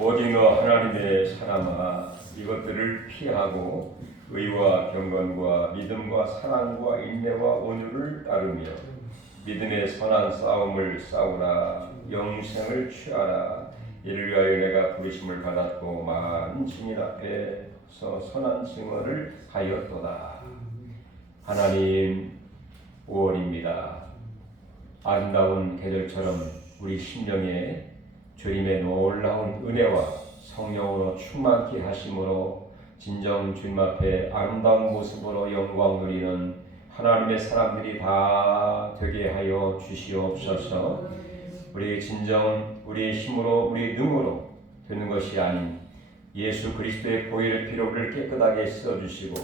오직 너 하나님의 사람아, 이것들을 피하고 의와 경건과 믿음과 사랑과 인내와 온유를 따르며 믿음의 선한 싸움을 싸우라. 영생을 취하라. 이를 위하여 내가 부르심을 받았고 많은 증인 앞에서 선한 증언을 하였도다. 하나님 5월입니다. 아름다운 계절처럼 우리 심령에 주님의 놀라운 은혜와 성령으로 충만케 하심으로 진정 주님 앞에 아름다운 모습으로 영광 누리는 하나님의 사람들이 다 되게 하여 주시옵소서. 우리 진정 우리의 힘으로 우리의 능으로 되는 것이 아닌 예수 그리스도의 보혈의 피로 우리를 깨끗하게 씻어주시고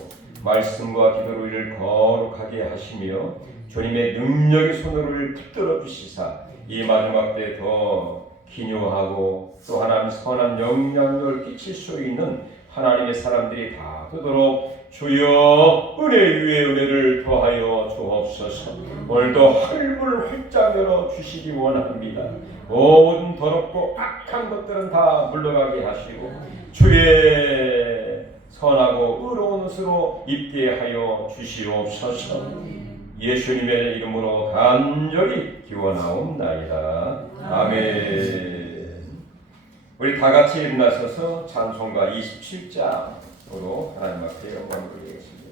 말씀과 기도로 우리를 거룩하게 하시며 주님의 능력의 손으로 우리를 붙들어 주시사 이 마지막 때 더 기묘하고 또 하나님 선한 영향력을 끼칠 수 있는 하나님의 사람들이 다 되도록 주여 은혜 위에 은혜를 더하여 주옵소서. 오늘도 하늘문을 활짝 열어 주시기 원합니다. 모든 더럽고 악한 것들은 다 물러가게 하시고 주의 선하고 의로운 옷으로 입게 하여 주시옵소서. 예수님의 이름으로 간절히 기원하옵나이다. 아멘. 우리 다 같이 일어나셔서 찬송가 27장으로 하나님 앞에 영광 드리겠습니다.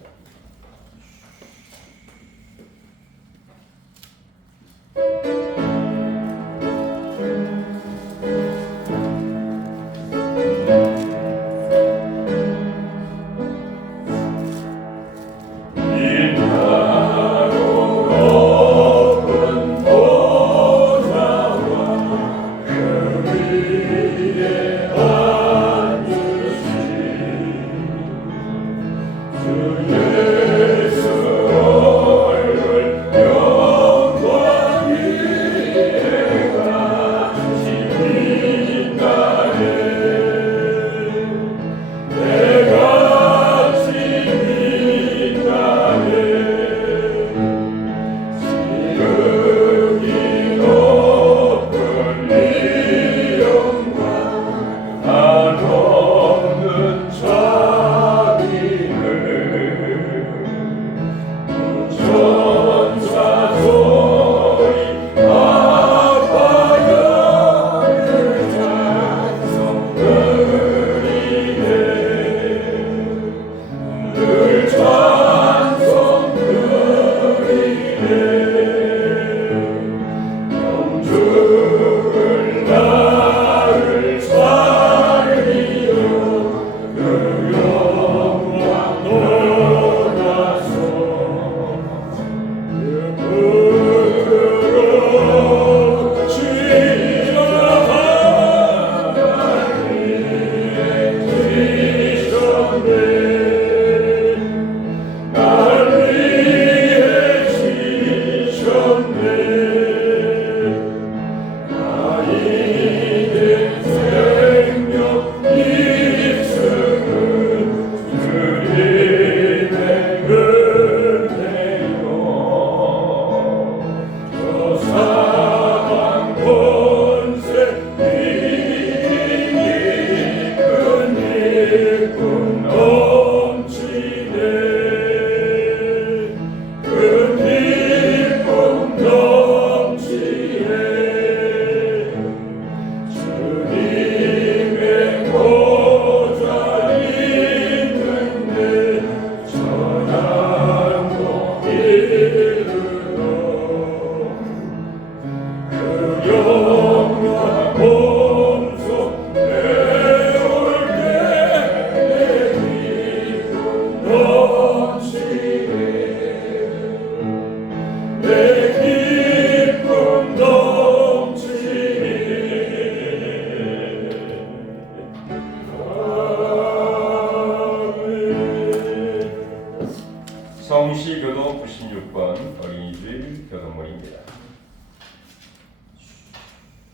성시교도 96번 어린이집 교도문입니다.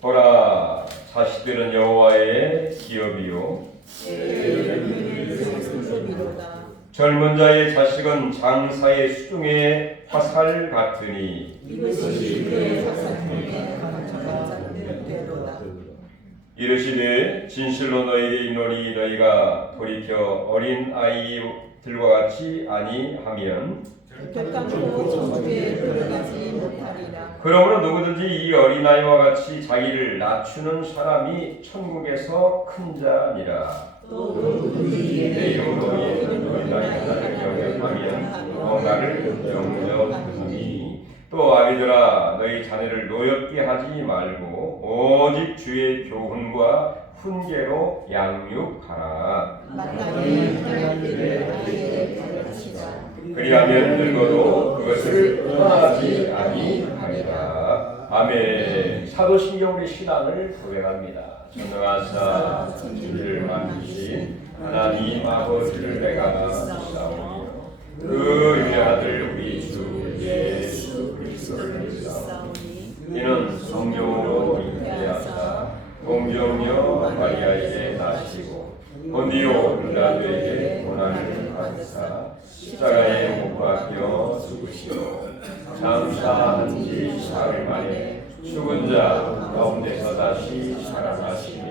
보라, 자식들은 여호와의 기업이요 젊은 자의 자식은 장사의 수중의 화살 같으니 이르시되 진실로 너희에게 이르노니 너희가 돌이켜 어린 아이들과 같이 아니하면 결단코 천국에 들어가지 못하리라. 그러므로 누구든지 이 어린아이와 같이 자기를 낮추는 사람이 천국에서 큰 자니라. 또 누구든지 내 이름으로 너희 나를 영접하면 나를 영접하니 또 아비들아 너희 자녀를 노엽게 하지 말고 오직 주의 교훈과 훈계로 양육하라. 마땅히 행할 일을 아이에게 가르치라. 그리하면 늙어도 그것을 떠나지 아니하리라. 아멘. 사도신경 우리 신앙을 고백합니다. 전능하사 천지를 만드신 하나님 아버지를 내가 믿사오며 그 유일한 아들 우리 주 예수 그리스도를 믿사오니 이는 성령으로 잉태하사 동정녀 마리아에게 나시고 본디오 빌라도에게 고난을 받으사 십자가에 못 박혀 죽으시고 장사한 지 사흘 만에 죽은 자 가운데서 다시 살아나시며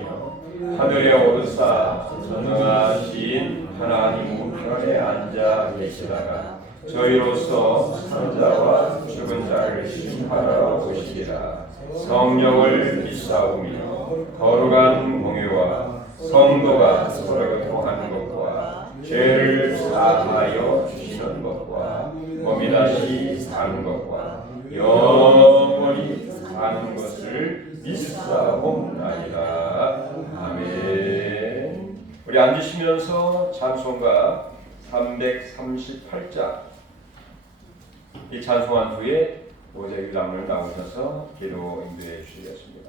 하늘에 오르사 전능하신 하나님 우편에 앉아 계시다가 저희로서 산 자와 죽은 자를 심판하러 오시리라. 성령을 믿사오며 거룩한 공유와 성도가 서로 교통하는 것과 죄를 사하여 주시는 것과 몸이 다시 사는 것과 영원히 사는 것을 믿사옵나이다. 아멘. 우리 앉으시면서 찬송가 338장 이 찬송한 후에 오재일남을 나오셔서 기도 인도해 주시겠습니다.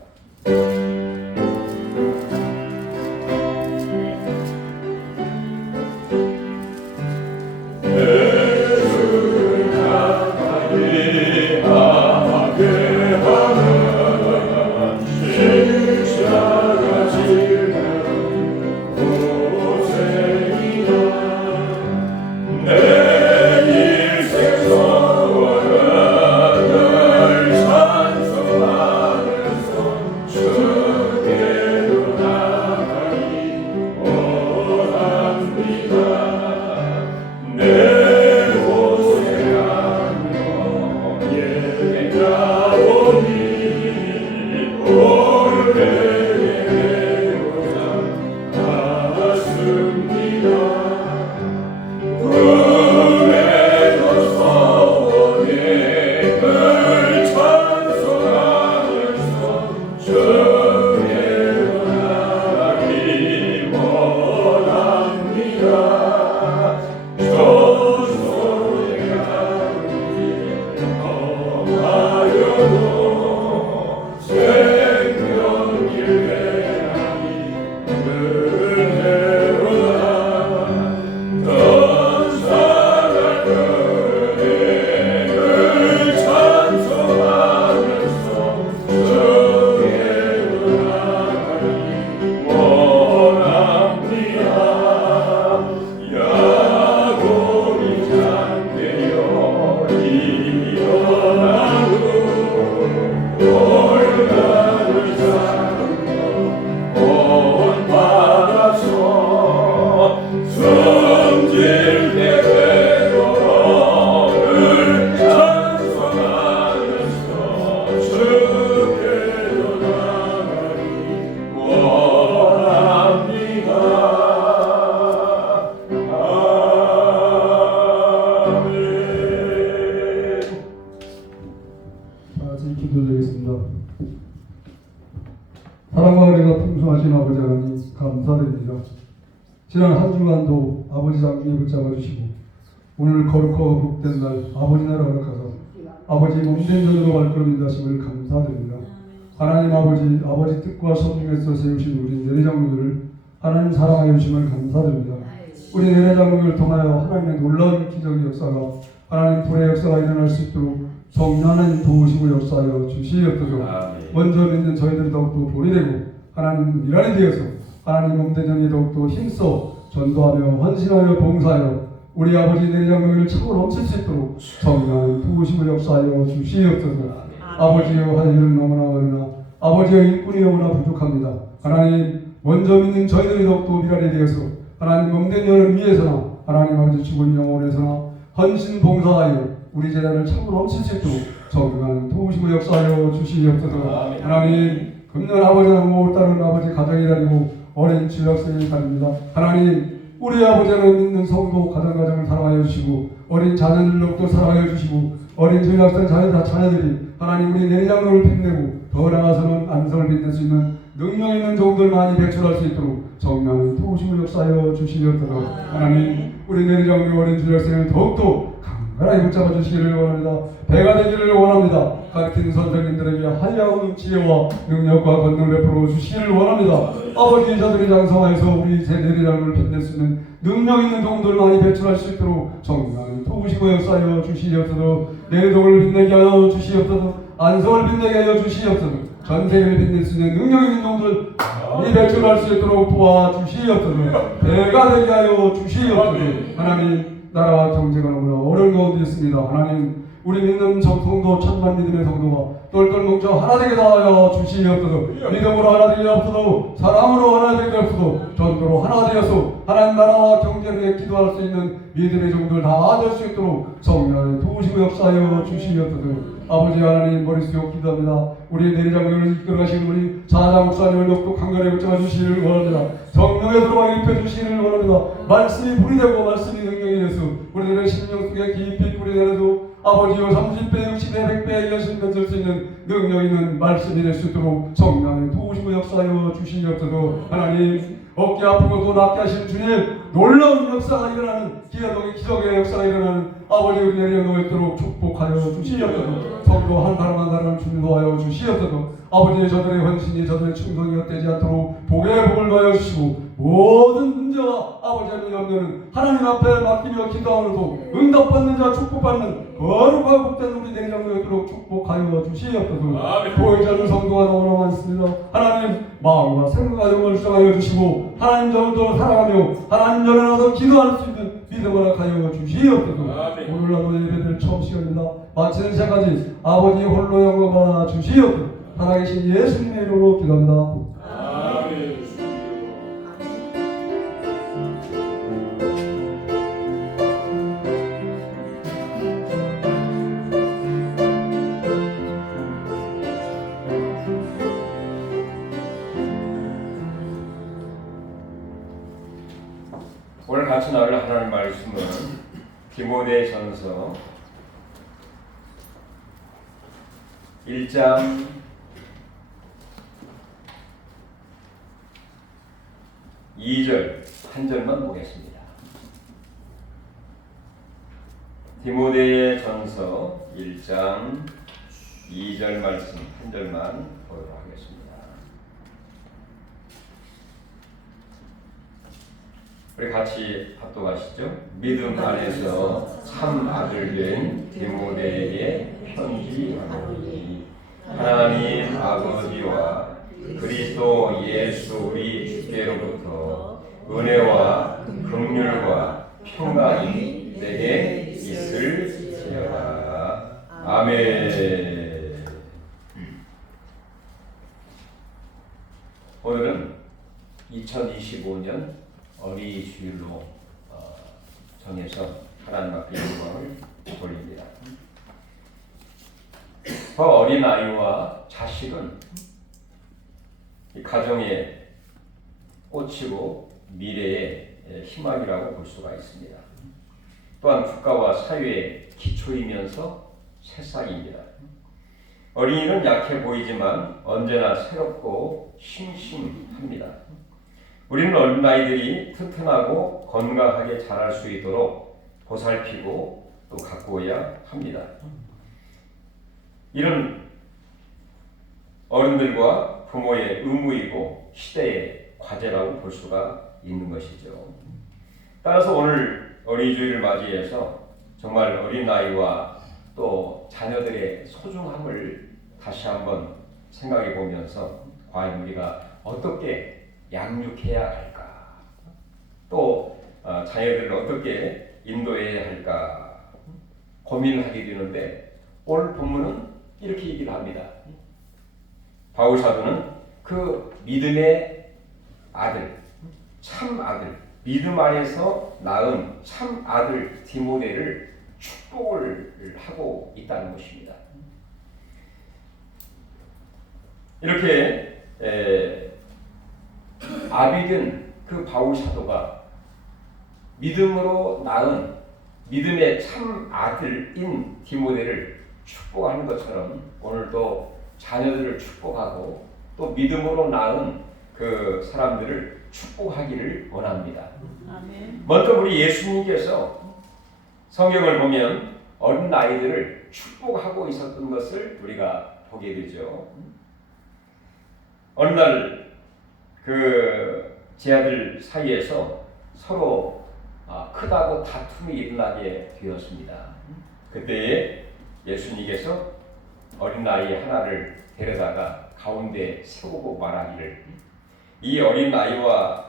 사랑과 은혜가 풍성하신 아버지 하나님 감사드립니다. 지난 한 주간도 아버지 장중에 붙잡아 주시고 오늘 거룩하고 복된 날 아버지 나라 허락하사 아버지 몸된 전으로 발걸음 인하심을 감사드립니다. 하나님 아버지 뜻과 성령에서 세우신 우리 내래장로들을 하나님 사랑하여 주심을 감사드립니다. 우리 내래장로들을 통하여 하나님의 놀라운 기적의 역사가 하나님 불의 역사가 일어날 수 있도록 성령은 도우시고 역사하여 주시옵소서. 먼저 믿는 저희들이 더욱더 돌이 되고 하나님 일하는 데에서 하나님 몸된 영이 더욱더 힘써 전도하며 헌신하여 봉사하여 우리 아버지 내장로를 차고 넘칠 수 있도록 성령은 도우시고 역사하여 주시옵소서. 아버지여 할 일은 너무나 어려나 아버지의 일꾼이 너무나 부족합니다. 하나님 먼저 믿는 저희들이 더욱더 미랄이 되어서 하나님 몸된 여를 위해서나 하나님 아버지 죽은 영혼에서나 헌신 봉사하여 우리 재단을 참으로 넘칠 수 있도록 정중한 도우시고 역사하여 주시옵소서. 하나님 금년 아버지는 못 따른 아버지 가정이 다니고 어린 주역생이 다닙니다. 하나님 우리 아버지는 믿는 성도 가정을 사랑하여 주시고 어린 자녀들도 사랑하여 주시고 어린 주역생 자녀들이 하나님 우리 내장로를 빛내고 더 나아가서는 안성을 빛낼 수 있는 능력 있는 종들 많이 배출할 수 있도록 정면을 도우시고 역사하여 주시옵소서. 하나님 우리 내장로 어린 주역생을 더욱더 강건하게 붙잡아 주시기를 원합니다. 배가 되기를 원합니다. 가르치는 선생님들에게 한량없는 지혜와 능력과 권능을 베풀어 주시기를 원합니다. 아버지 저들이 장성하여서 우리 제 내리장을 빛낼 수 있는 능력 있는 종들 많이 배출할 수 있도록 정말 도우시고 역사하여 주시옵소서. 내동을 빛내게 하여 주시옵소서. 안성을 빛내게 하여 주시옵소서. 전 세계를 빛낼 수 있는 능력 있는 종들 많이 배출할 수 있도록 도와주시옵소서. 배가 되게 하여 주시옵소서. 하나님 나라와 경제가 너무나 어려운 가운데 있습니다. 하나님 우리 믿는 성도 천만 믿음의 성도가 똘똘 뭉쳐 하나 되게 하여 주시옵소서. 믿음으로 하나 되게 하옵소서. 사랑으로 하나 되게 하옵소서. 전도로 하나 되어서 하나님 나라와 경제를 위해 기도할 수 있는 믿음의 종들 다 될 수 있도록 성령을 도우시고 역사하여 주시옵소서. 아버지 하나님 머릿속 기도합니다. 우리 내리장로를 이끌어가시는 우리 자자 목사님을 더욱더 강건하게 붙잡아 주시기를 원합니다. 성령에 들어와 입혀 주시기를 원합니다. 말씀이 불이 되고 말씀이 능력이 되서 우리들의 심령 속에 깊이 뿌리 내려도 아버지여 30배, 60배, 100배 이하신 맺을 수 있는 능력 있는 말씀이 될 수 있도록 성령을 도우시고 역사하여 주시옵소서. 하나님 어깨 아픈 것도 낫게 하신 주님 놀라운 역사가 일어나는 기적의 역사가 일어나는 아버지 우리 내려놓 있도록 축복하여 주시옵소서. 성도 한 사람 한 사람 중도하여 주시옵소서. 아버지 저들의 헌신이 저들의 충성이 헛되지 않도록 복의 복을 더하여 주시고 모든 문제와 아버지 하나님 염려는 하나님 앞에 맡기며 기도하면서 응답받는 자 축복받는 거룩하고 복된 우리 내장로 있도록 축복하여 주시옵소서. 보이지 않는 성도가 너무나 많습니다. 하나님 마음과 생각과 영을 수정하여 주시고 하나님 저들도 사랑하며 하나님 전에 나서 기도할 수 있는 믿음을 허락하여 주시옵소서. 오늘 나도 예배를 처음 시간입니다. 마치는 시간까지 아버지 홀로 영광 주시옵소서. 살아계신 예수님의 이름으로 기도합니다. 오늘 같이 나눌 하나님 말씀은 디모데전서 1장 2절 한 절만 보겠습니다. 디모데전서 1장 2절 말씀 한 절만 보도록 하겠습니다. 우리 같이 합독하시죠. 믿음 안에서 참 아들 된 디모데에게 편지하노니 하나님 아버지와 그리스도 예수 우리 주께로부터 은혜와 긍휼과 평강이 내게 있을지어다. 아멘. 오늘은 2025년 어린이 주일로 정해서 하나님 앞에 영광을 돌립니다. 그 어린아이와 자식은 이 가정의 꽃이고 미래의 희망이라고 볼 수가 있습니다. 또한 국가와 사회의 기초이면서 새싹입니다. 어린이는 약해 보이지만 언제나 새롭고 싱싱합니다. 우리는 어린아이들이 튼튼하고 건강하게 자랄 수 있도록 보살피고 또 가꾸어야 합니다. 이런 어른들과 부모의 의무이고 시대의 과제라고 볼 수가 있는 것이죠. 따라서 오늘 어린이주일을 맞이해서 정말 어린아이와 또 자녀들의 소중함을 다시 한번 생각해 보면서 과연 우리가 어떻게 양육해야 할까, 또 자녀들을 어떻게 인도해야 할까 고민을 하게 되는데 오늘 본문은 이렇게 얘기를 합니다. 바울 사도는 그 믿음의 아들, 참 아들, 믿음 안에서 낳은 참 아들 디모데를 축복을 하고 있다는 것입니다. 이렇게 아비된 그 바울 사도가 믿음으로 낳은 믿음의 참 아들인 디모데를 축복하는 것처럼 오늘도 자녀들을 축복하고 또 믿음으로 낳은 그 사람들을 축복하기를 원합니다. 아멘. 먼저 우리 예수님께서 성경을 보면 어린 아이들을 축복하고 있었던 것을 우리가 보게 되죠. 어느 날 그 제 아들 사이에서 서로 크다고 다툼이 일어나게 되었습니다. 그때 예수님께서 어린아이 하나를 데려다가 가운데 세우고 말하기를 이 어린아이와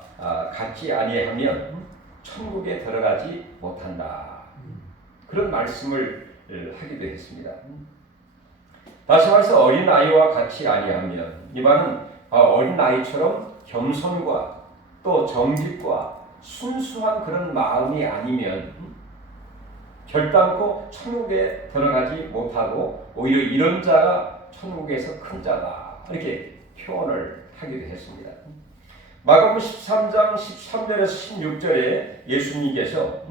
같지 아니하면 천국에 들어가지 못한다. 그런 말씀을 하기도 했습니다. 다시 말해서 어린아이와 같이 아니하면 이 말은 어린아이처럼 겸손과 또 정직과 순수한 그런 마음이 아니면 결단코 천국에 들어가지 못하고 오히려 이런 자가 천국에서 큰 자다 이렇게 표현을 하기도 했습니다. 마가복음 13장 13절에서 16절에 예수님께서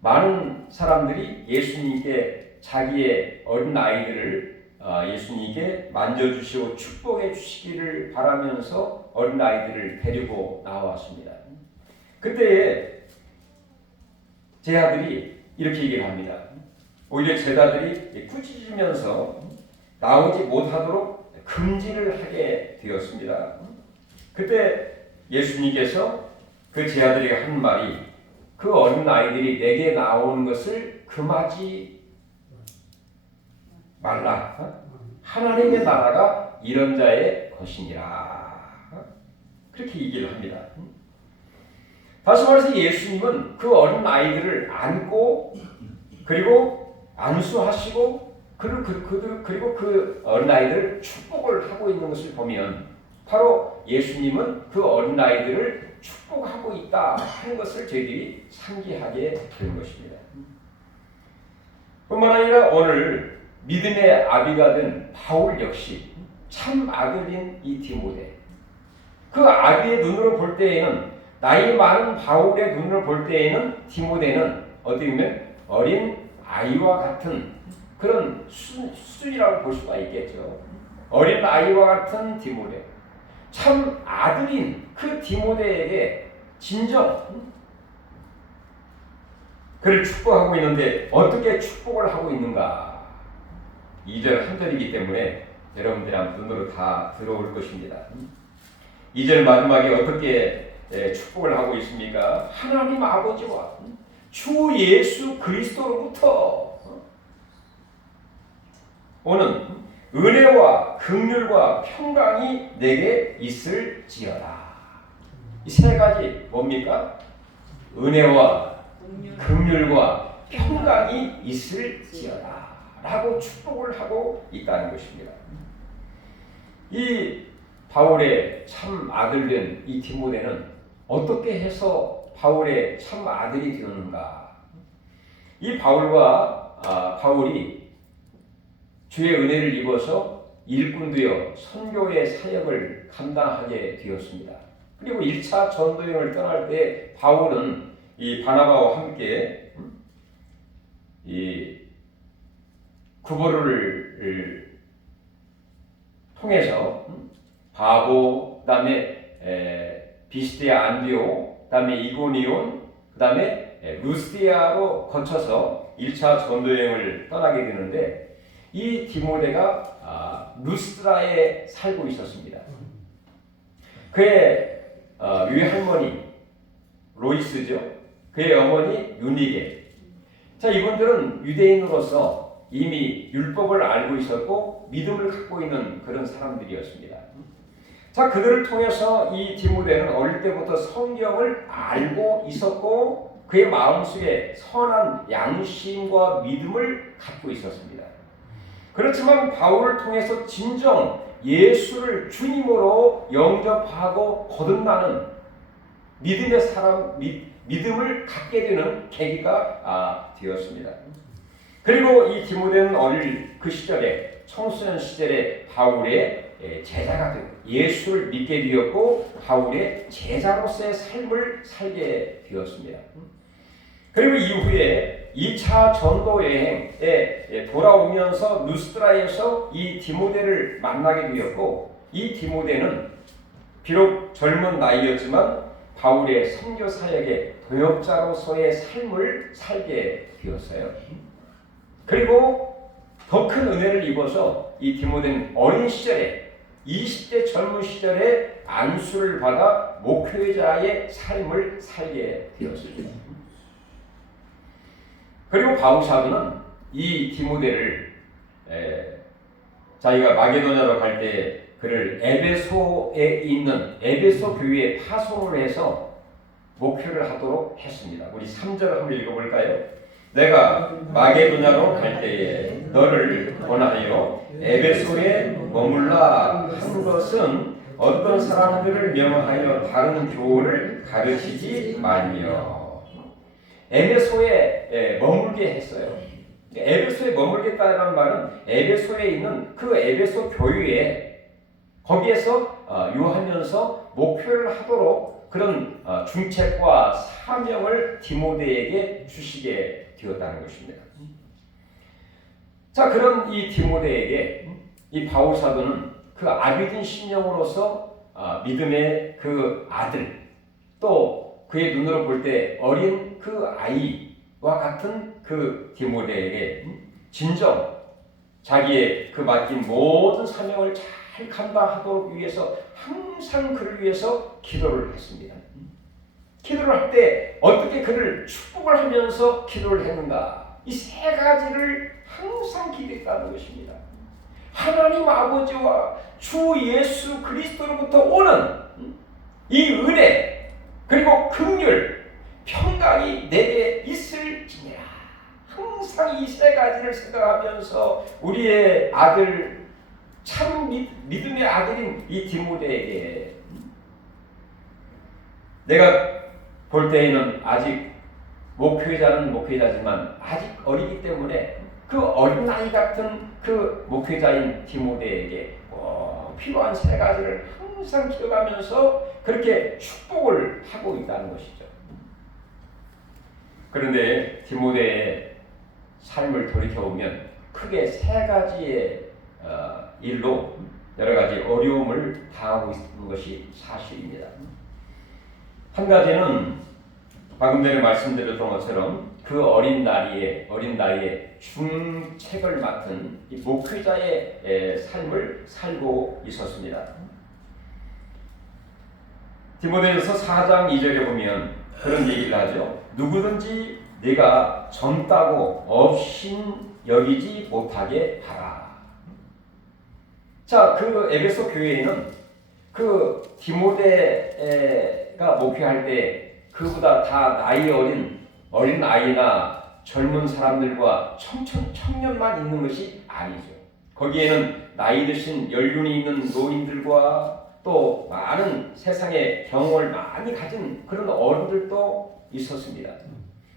많은 사람들이 예수님께 자기의 어린 아이들을 예수님께 만져주시고 축복해 주시기를 바라면서 어린 아이들을 데리고 나왔습니다. 그때 제 아들이 이렇게 얘기를 합니다. 오히려 제자들이 꾸짖으면서 나오지 못하도록 금지를 하게 되었습니다. 그때 예수님께서 그 제 아들에게 한 말이 그 어린 아이들이 내게 나오는 것을 금하지 말라. 하나님의 나라가 이런 자의 것이니라. 그렇게 얘기를 합니다. 다시 말해서 예수님은 그 어린 아이들을 안고 그리고 안수하시고 그리고 그 어린 아이들을 축복을 하고 있는 것을 보면 바로 예수님은 그 어린 아이들을 축복하고 있다 하는 것을 저희들이 상기하게 되는 것입니다. 뿐만 아니라 오늘 믿음의 아비가 된 바울 역시 참 아들인 이 디모데, 그 아비의 눈으로 볼 때에는 나이 많은 바울의 눈으로 볼 때에는 디모데는 어떻게 보면 어린 아이와 같은 그런 수준이라고 볼 수가 있겠죠. 어린 아이와 같은 디모데, 참 아들인 그 디모데에게 진정 그를 축복하고 있는데 어떻게 축복을 하고 있는가? 2절 한 절이기 때문에 여러분들의 눈으로 다 들어올 것입니다. 2절 마지막에 어떻게 축복을 하고 있습니까? 하나님 아버지와 주 예수 그리스도로부터 오는 은혜와 긍휼과 평강이 내게 있을지어다. 이 세 가지 뭡니까? 은혜와 긍휼과 평강이 있을지어다 라고 축복을 하고 있다는 것입니다. 이 바울의 참 아들된 이 디모데는 어떻게 해서 바울의 참 아들이 되었는가? 이 바울이 주의 은혜를 입어서 일꾼되어 선교의 사역을 감당하게 되었습니다. 그리고 1차 전도여행을 떠날 때 바울은 이 바나바와 함께 이 구보를 통해서 바보, 그다음에 비스디아 안디오, 그다음에 이고니온, 그다음에 루스디아로 거쳐서 1차 전도여행을 떠나게 되는데 이 디모데가 루스드라에 살고 있었습니다. 그의 외할머니 로이스죠. 그의 어머니 유니게. 자, 이분들은 유대인으로서 이미 율법을 알고 있었고 믿음을 갖고 있는 그런 사람들이었습니다. 자, 그들을 통해서 이 디모데는 어릴 때부터 성경을 알고 있었고 그의 마음속에 선한 양심과 믿음을 갖고 있었습니다. 그렇지만 바울을 통해서 진정 예수를 주님으로 영접하고 거듭나는 믿음의 사람, 믿음을 갖게 되는 계기가 되었습니다. 그리고 이 디모데는 어릴 그 시절에 청소년 시절에 바울의 제자가 되고 예수를 믿게 되었고 바울의 제자로서의 삶을 살게 되었습니다. 그리고 이후에 2차 전도 여행에 돌아오면서 루스드라에서 이 디모데를 만나게 되었고 이 디모데는 비록 젊은 나이였지만 바울의 선교 사역의 동역자로서의 삶을 살게 되었어요. 그리고 더 큰 은혜를 입어서 이 디모데는 어린 시절에 20대 젊은 시절에 안수를 받아 목회자의 삶을 살게 되었습니다. 그리고 바울 사도는 이 디모데를 자기가 마게도냐로 갈 때 그를 에베소에 있는 에베소 교회에 파송을 해서 목회를 하도록 했습니다. 우리 3절을 한번 읽어볼까요? 내가 마게도냐로 갈 때에 너를 권하여 에베소에 머물라 한 것은 어떤 사람들을 명하여 다른 교훈을 가르치지 말며 에베소에 머물게 했어요. 에베소에 머물겠다는 말은 에베소에 있는 그 에베소 교회에 거기에서 유하면서 목회를 하도록 그런 중책과 사명을 디모데에게 주시게 되었다는 것입니다. 자, 그런 이 디모데에게 이 바울 사도는 그 아비든 심령으로서 믿음의 그 아들 또 그의 눈으로 볼 때 어린 그 아이와 같은 그 디모데에게 진정 자기의 그 맡긴 모든 사명을 잘 감당하도록 위해서 항상 그를 위해서 기도를 했습니다. 기도를 할 때 어떻게 그를 축복을 하면서 기도를 했는가? 이 세 가지를 항상 기도했다는 것입니다. 하나님 아버지와 주 예수 그리스도로부터 오는 이 은혜 그리고 긍휼 평강이 내게 있을지니라. 항상 이 세 가지를 생각하면서 우리의 아들 참 믿음의 아들인 이 디모데에게 내가 볼 때에는 아직 목회자는 목회자지만 아직 어리기 때문에 그 어린아이 같은 그 목회자인 디모데에게 꼭 필요한 세 가지를 항상 기억하면서 그렇게 축복을 하고 있다는 것이죠. 그런데 디모데의 삶을 돌이켜보면 크게 세 가지의 일로 여러 가지 어려움을 당하고 있는 것이 사실입니다. 한 가지는 방금 전에 말씀드렸던 것처럼 그 어린 나이에 중책을 맡은 이 목회자의 삶을 살고 있었습니다. 디모데전서 4장 2절에 보면 그런 얘기를 하죠. 누구든지 네가 젊다고 업신 여기지 못하게 하라. 자, 그 에베소 교회에는 그 디모데가 목회할 때 그보다 다 나이 어린 아이나 젊은 사람들과 청년만 있는 것이 아니죠. 거기에는 나이 드신 연륜이 있는 노인들과 또 많은 세상의 경험을 많이 가진 그런 어른들도 있었습니다.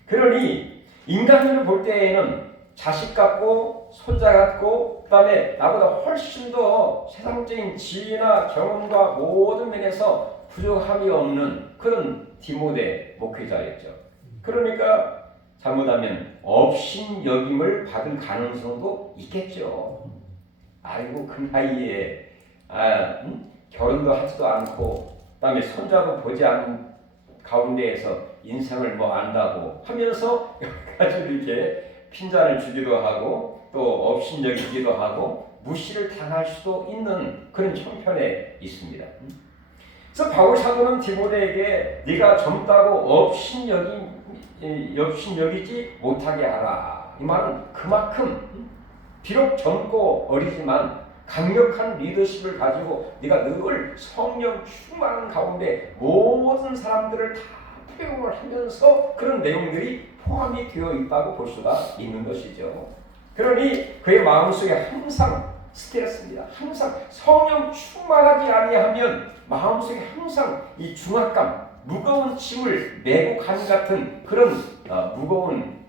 그러니 인간을 볼 때에는 자식 같고 손자 같고 그다음에 나보다 훨씬 더 세상적인 지혜나 경험과 모든 면에서 부족함이 없는 그런 디모데 목회자였죠. 그러니까 잘못하면 업신여김을 받을 가능성도 있겠죠. 아이고 그 나이에 결혼도 하지도 않고 그다음에 손자도 보지 않은 가운데에서 인생을 뭐 안다고 하면서 여러 가지 이렇게 핀잔을 주기도 하고 또 업신여기기도 하고 무시를 당할 수도 있는 그런 형편에 있습니다. 그래서 바울 사도는 디모데에게 네가 젊다고 업신여기지 못하게 하라. 이 말은 그만큼 비록 젊고 어리지만 강력한 리더십을 가지고 네가 늘 성령 충만한 가운데 모든 사람들을 다 포용을 하면서 그런 내용들이 포함이 되어 있다고 볼 수가 있는 것이죠. 그러니 그의 마음속에 항상 스트레스입니다. 항상 성령 충만하지 아니하면 마음속에 항상 이 중압감, 무거운 짐을 메고 가는 같은 그런 무거운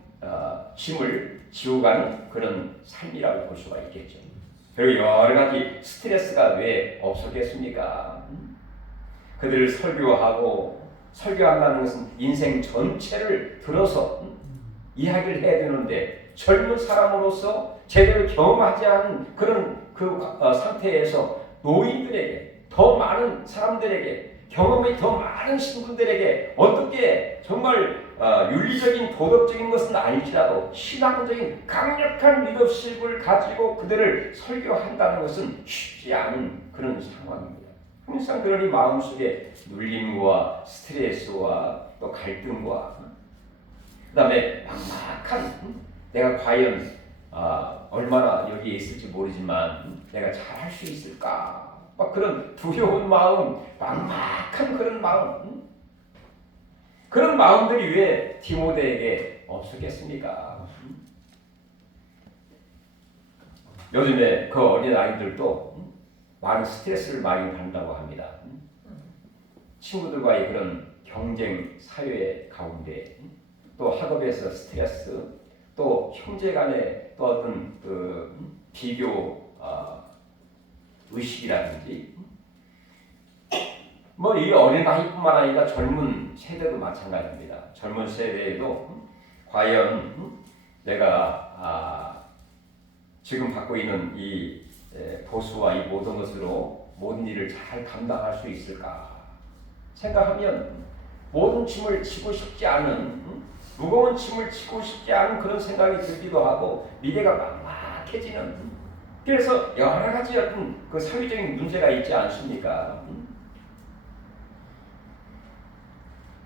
짐을 지고 가는 그런 삶이라고 볼 수가 있겠죠. 그리고 여러 가지 스트레스가 왜 없었겠습니까? 그들을 설교한다는 것은 인생 전체를 들어서 이야기를 해야 되는데 젊은 사람으로서 제대로 경험하지 않은 그런 상태에서 노인들에게, 더 많은 사람들에게, 경험이 더 많은 신분들에게 어떻게 정말 윤리적인 도덕적인 것은 아닐지라도 신앙적인 강력한 리더십을 가지고 그들을 설교한다는 것은 쉽지 않은 그런 상황입니다. 항상 그러니 마음속에 눌림과 스트레스와 또 갈등과 그 다음에 막막한 내가 과연 얼마나 여기에 있을지 모르지만 내가 잘할 수 있을까? 막 그런 두려운 마음, 막막한 그런 마음, 그런 마음들이 왜 디모데에게 없었겠습니까? 요즘에 그 어린 아이들도 많은 스트레스를 많이 받는다고 합니다. 친구들과의 그런 경쟁 사회 가운데 또 학업에서 스트레스, 또 형제간의 또 어떤 비교 의식이라든지 뭐 이 어린아이뿐만 아니라 젊은 세대도 마찬가지입니다. 젊은 세대에도 과연 내가 지금 받고 있는 이 보수와 이 모든 것으로 모든 일을 잘 감당할 수 있을까 생각하면 모든 짐을 지고 싶지 않은 무거운 짐을 지고 싶지 않은 그런 생각이 들기도 하고 미래가 막막해지는, 그래서 여러 가지 어떤 그 사회적인 문제가 있지 않습니까?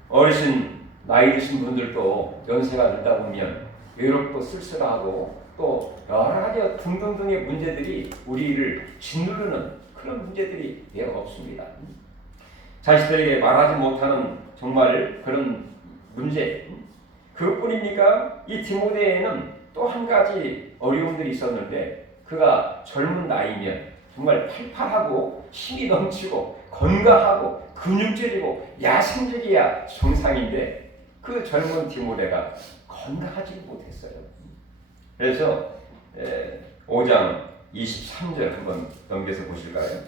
어르신 나이 드신 분들도 연세가 들다 보면 외롭고 쓸쓸하고 또 여러 가지 등등등의 문제들이 우리를 짓누르는 그런 문제들이 왜 없습니다. 자식들에게 말하지 못하는 정말 그런 문제, 그것뿐입니까? 이 디모데에는 또 한 가지 어려움들이 있었는데 그가 젊은 나이면 정말 팔팔하고 힘이 넘치고 건강하고 근육질이고 야생적이야 정상인데 그 젊은 디모데가 건강하지 못했어요. 그래서 5장 23절 한번 넘겨서 보실까요?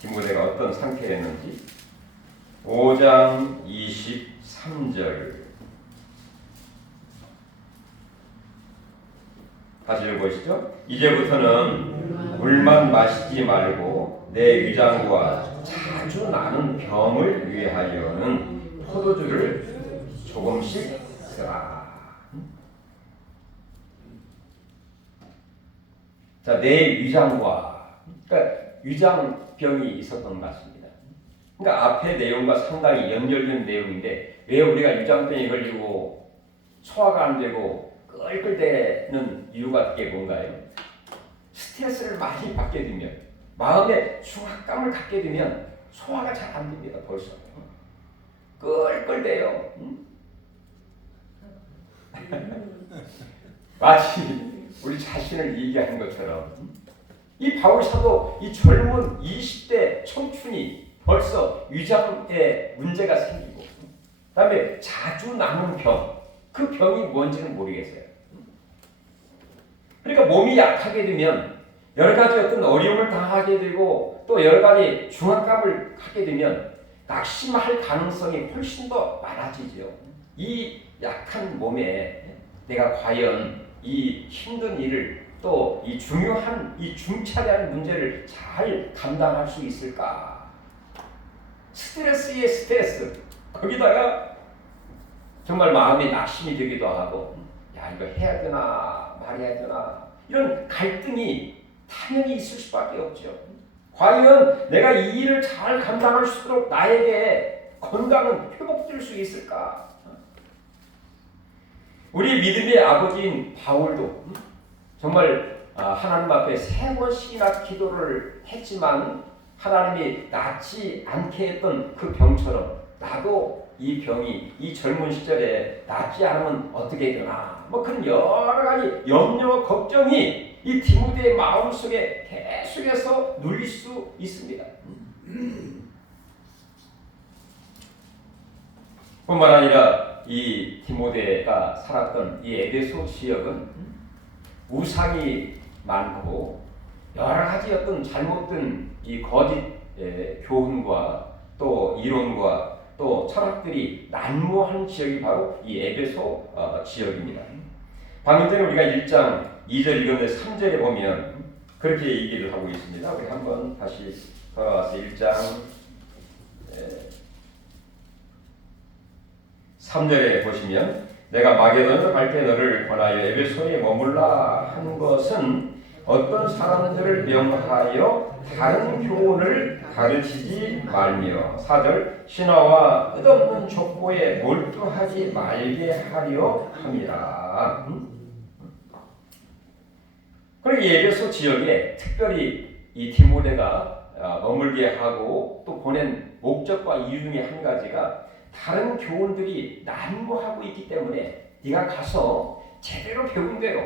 디모데가 어떤 상태였는지. 5장 23절 다시 읽어보시죠. 이제부터는 물만 마시지 말고 내 위장과 자주 나는 병을 위하여는 포도주를 조금씩 쓰라. 자, 내 위장과, 그러니까 위장병이 있었던 것 같습니다. 그러니까 앞의 내용과 상당히 연결된 내용인데 왜 우리가 위장병에 걸리고 소화가 안 되고 끌끌대는 이유가 그게 뭔가요? 스트레스를 많이 받게 되면, 마음에 중압감을 갖게 되면 소화가 잘 안 됩니다. 벌써 끌끌대요. 마치 우리 자신을 얘기하는 것처럼 이 바울사도 이 젊은 20대 청춘이 벌써 위장에 문제가 생기고 그다음에 자주 남은 병, 그 병이 뭔지는 모르겠어요. 그러니까 몸이 약하게 되면 여러 가지 어떤 어려움을 당하게 되고 또 여러 가지 중압감을 갖게 되면 낙심할 가능성이 훨씬 더 많아지죠. 이 약한 몸에 내가 과연 이 힘든 일을 또 이 중요한 이 중차대한 문제를 잘 감당할 수 있을까? 스트레스에 스트레스, 거기다가 정말 마음이 낙심이 되기도 하고, 야 이거 해야 되나 말해야 되나, 이런 갈등이 당연히 있을 수밖에 없죠. 과연 내가 이 일을 잘 감당할수록 나에게 건강은 회복될 수 있을까? 우리 믿음의 아버지인 바울도 정말 하나님 앞에 3번씩이나 기도를 했지만 하나님이 낫지 않게 했던 그 병처럼 나도 이 병이 이 젊은 시절에 낫지 않으면 어떻게 되나 뭐 그런 여러 가지 염려, 걱정이 이 디모데의 마음속에 계속해서 눌릴 수 있습니다. 뿐만 아니라 이 디모데가 살았던 이 에베소 지역은 우상이 많고 여러 가지 어떤 잘못된 이 거짓 교훈과 또 이론과 또 철학들이 난무하는 지역이 바로 이 에베소 지역입니다. 방금 전에 우리가 1장 2절 읽었는데 3절에 보면 그렇게 얘기를 하고 있습니다. 우리 한번 다시 돌아와서 1장 3절에 보시면 내가 마게도냐로 갈 때 너를 권하여 에베소에 머물라 한 것은 어떤 사람들을 명하여 다른 교훈을 가르치지 말며 4절 신화와 끝없는 족보에 몰두하지 말게 하려 함이라. 그리고 이 에베소 지역에 특별히 이 디모데가 머물게 하고 또 보낸 목적과 이유 중에 한 가지가 다른 교훈들이 난무하고 있기 때문에 네가 가서 제대로 배운 대로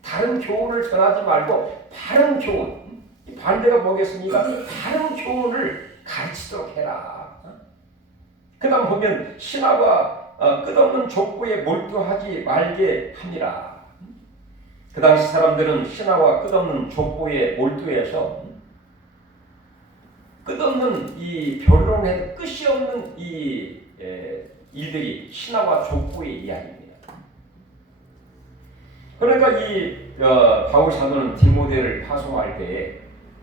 다른 교훈을 전하지 말고 바른 교훈, 반대가 뭐겠습니까? 바른 교훈을 가르치도록 해라. 그 다음 보면 신하가 끝없는 족보에 몰두하지 말게 함이라. 그 당시 사람들은 신하와 끝없는 족보에 몰두해서 끝없는 이 변론에 끝이 없는 이 일들이 신하와 족보의 이야기입니다. 그러니까 이 바울 사도는 디모데를 파송할 때에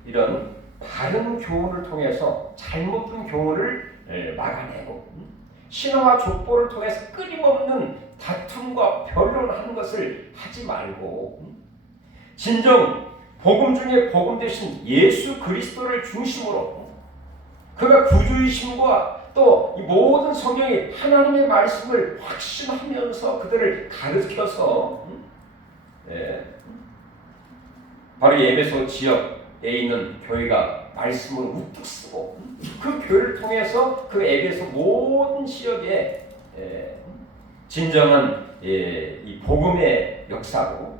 이런 바른 교훈을 통해서 잘못된 교훈을 막아내고 신화와 족보를 통해서 끊임없는 다툼과 변론하는 것을 하지 말고 진정 복음 중에 복음 되신 예수 그리스도를 중심으로 그가 구주이심과 또 이 모든 성경이 하나님의 말씀을 확신하면서 그들을 가르쳐서 바로 이 에베소 지역에 있는 교회가 말씀을 우뚝 쓰고 그 교회를 통해서 그 에베소 모든 지역에 진정한 이 복음의 역사고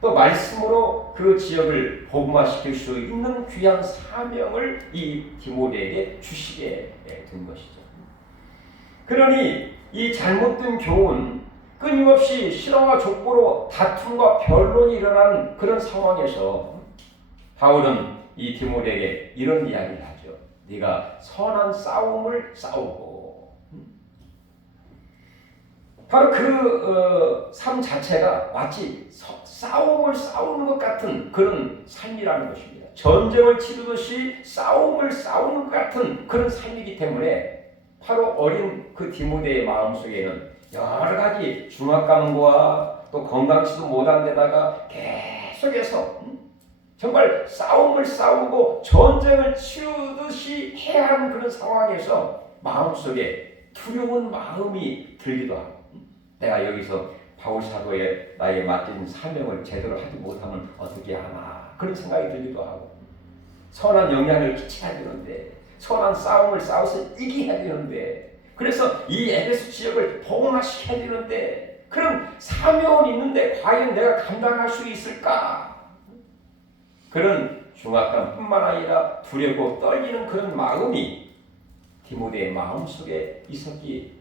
또 말씀으로 그 지역을 복음화시킬 수 있는 귀한 사명을 이 디모데에게 주시게 된 것이죠. 그러니 이 잘못된 교훈, 끊임없이 신화와 족보로 다툼과 변론이 일어나는 그런 상황에서 바울은 이 디모데에게 이런 이야기를 하죠. 네가 선한 싸움을 싸우고 바로 그 삶 자체가 마치 싸움을 싸우는 것 같은 그런 삶이라는 것입니다. 전쟁을 치르듯이 싸움을 싸우는 것 같은 그런 삶이기 때문에 바로 어린 그 디모데의 마음속에는 여러 가지 중압감과 또 건강치도 못한 데다가 계속해서 정말 싸움을 싸우고 전쟁을 치르듯이 해야 하는 그런 상황에서 마음속에 두려운 마음이 들기도 하고 내가 여기서 바울 사도의 나에게 맡긴 사명을 제대로 하지 못하면 어떻게 하나 그런 생각이 들기도 하고 선한 영향을 끼쳐야 되는데 선한 싸움을 싸워서 이겨야 되는데 그래서 이 에베소 지역을 복음화시켜야 되는데 그런 사명은 있는데 과연 내가 감당할 수 있을까? 그런 중압감뿐만 아니라 두렵고 떨리는 그런 마음이 디모데의 마음속에 있었기